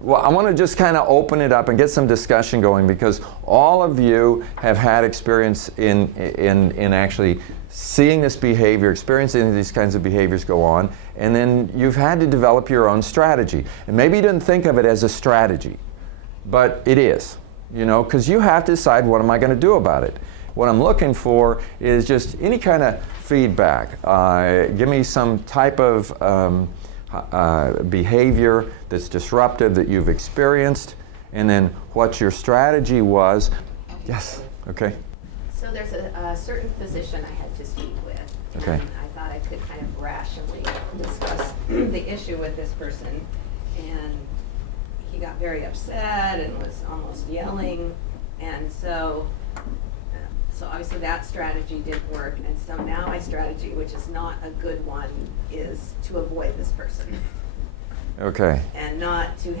Well, I want to just kind of open it up and get some discussion going, because all of you have had experience in actually seeing this behavior, experiencing these kinds of behaviors go on, and then you've had to develop your own strategy. And maybe you didn't think of it as a strategy, but it is, because you have to decide, what am I going to do about it? What I'm looking for is just any kind of feedback. Give me some type of behavior that's disruptive that you've experienced, and then what your strategy was. Yes, okay. So there's a certain physician I had to speak with, okay. And I thought I could kind of rationally discuss the issue with this person, and he got very upset and was almost yelling, and so obviously that strategy didn't work, and so now my strategy, which is not a good one, is to avoid this person. Okay. And not to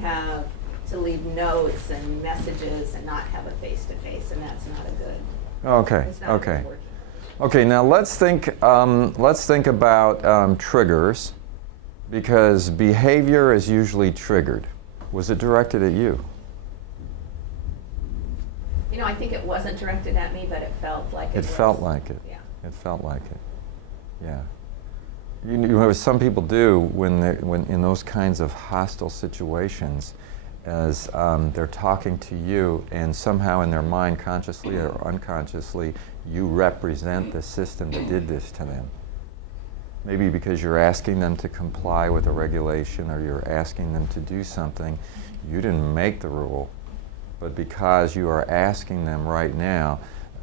leave notes and messages and not have a face-to-face, and that's not a good. Okay. It's not Okay. good working. Okay. Now let's think about triggers, because behavior is usually triggered. Was it directed at you? I think it wasn't directed at me, but it felt like it was. It felt like it. Yeah. It felt like it. Yeah. You know, some people do when in those kinds of hostile situations, as they're talking to you, and somehow in their mind, consciously or unconsciously, you represent the system that did this to them. Maybe because you're asking them to comply with a regulation, or you're asking them to do something. You didn't make the rule, but because you are asking them right now.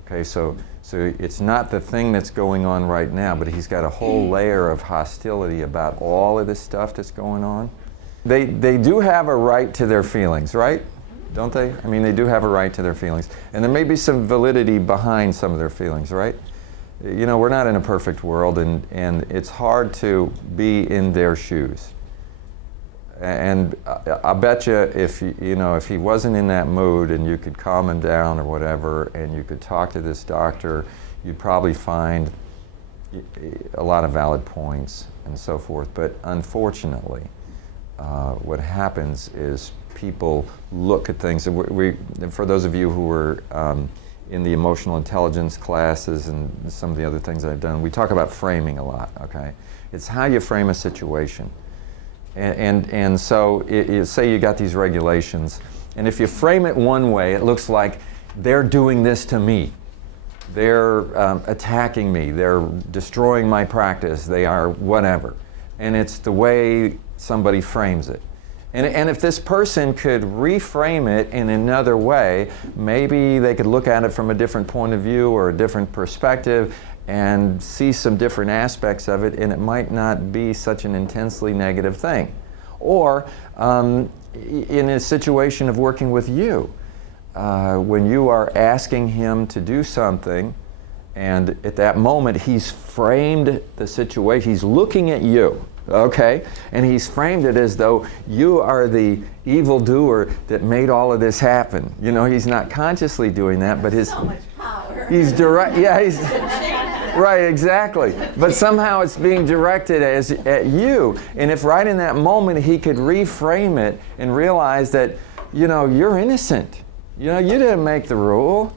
Okay, so it's not the thing that's going on right now, but he's got a whole layer of hostility about all of this stuff that's going on. They do have a right to their feelings, right? Don't they? I mean, they do have a right to their feelings. And there may be some validity behind some of their feelings, right? We're not in a perfect world, and it's hard to be in their shoes. And I bet you if he wasn't in that mood and you could calm him down or whatever, and you could talk to this doctor, you'd probably find a lot of valid points and so forth. But unfortunately, what happens is people look at things. For those of you who were in the emotional intelligence classes and some of the other things I've done, we talk about framing a lot. Okay, it's how you frame a situation. And so say you got these regulations, and if you frame it one way, it looks like they're doing this to me. They're attacking me. They're destroying my practice. They are whatever. And it's the way somebody frames it. And if this person could reframe it in another way, maybe they could look at it from a different point of view or a different perspective and see some different aspects of it, and it might not be such an intensely negative thing. Or in a situation of working with you, when you are asking him to do something, and at that moment he's framed the situation, he's looking at you, okay? And he's framed it as though you are the evildoer that made all of this happen. He's not consciously doing that, but so much power. He's direct. Yeah, he's right, exactly. But somehow it's being directed at you. And if right in that moment he could reframe it and realize that, you're innocent. You didn't make the rule.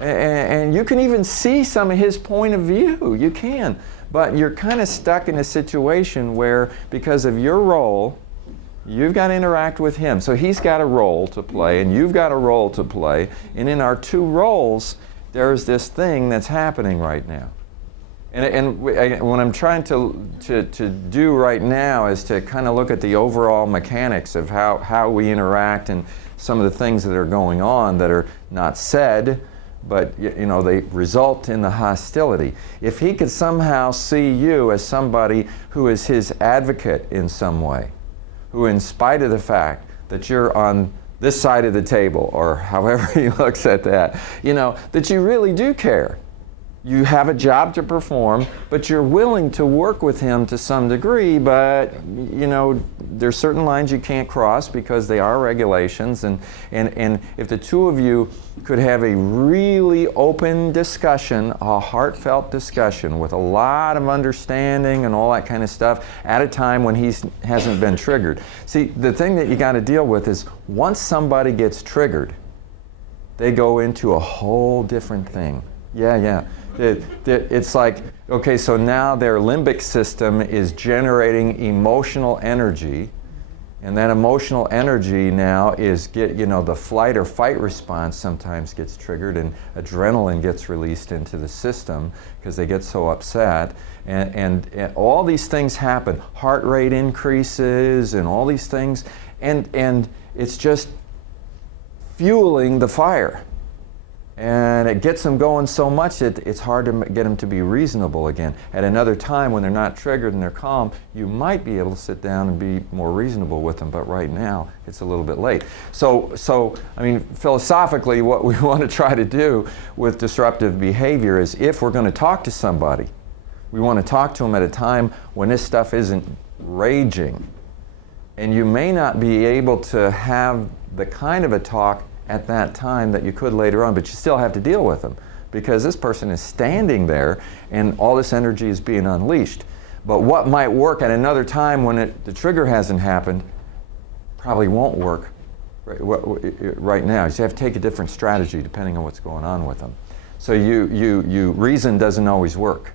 And you can even see some of his point of view. You can. But you're kind of stuck in a situation where, because of your role, you've got to interact with him. So he's got a role to play, and you've got a role to play. And in our two roles, there's this thing that's happening right now. And what I'm trying to do right now is to kind of look at the overall mechanics of how we interact, and some of the things that are going on that are not said, but they result in the hostility. If he could somehow see you as somebody who is his advocate in some way, who, in spite of the fact that you're on this side of the table, or however he looks at that, that you really do care. You have a job to perform, but you're willing to work with him to some degree, but you know, there's certain lines you can't cross because they are regulations, and if the two of you could have a really open discussion, a heartfelt discussion with a lot of understanding and all that kind of stuff at a time when he hasn't been triggered. See, the thing that you got to deal with is once somebody gets triggered, they go into a whole different thing. Yeah. It's like, okay, so now their limbic system is generating emotional energy, and that emotional energy now is the flight or fight response sometimes gets triggered, and adrenaline gets released into the system because they get so upset, and all these things happen. Heart rate increases and all these things, and it's just fueling the fire. And it gets them going so much that it's hard to get them to be reasonable again. At another time, when they're not triggered and they're calm, you might be able to sit down and be more reasonable with them, but right now, it's a little bit late. So I mean, philosophically, what we want to try to do with disruptive behavior is if we're going to talk to somebody, we want to talk to them at a time when this stuff isn't raging. And you may not be able to have the kind of a talk at that time that you could later on, but you still have to deal with them because this person is standing there and all this energy is being unleashed. But what might work at another time when the trigger hasn't happened probably won't work right now. So you have to take a different strategy depending on what's going on with them. So reason doesn't always work.